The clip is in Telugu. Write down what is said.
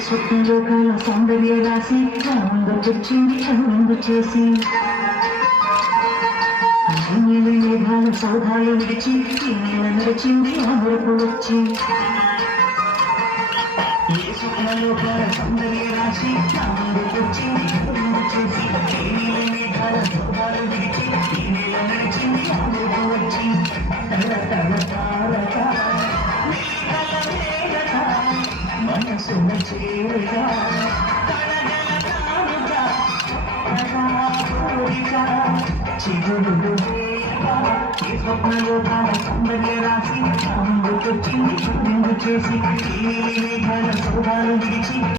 స్వప్నలోకాల సౌందర్య రాసి ముందుకొచ్చింది కనుందు చేసి నీళ్ళ మేఘాల సౌధాలు విడిచి నీళ్ళ నడిచింది అమరపు వచ్చి ఏ స్వప్నలోకాల సౌందర్య రాసి ముందుకొచ్చింది కనుందు చేసి నీళ్ళ మేఘాల సౌధాలు విడిచి నీళ్ళ నడిచింది అమరపు వచ్చి మనసున చేరుగా చిగురుడు స్వప్నలో తాన సౌందర్య రాసి ముందుకొచ్చింది నిండు చేసి సౌధాలు విడిచి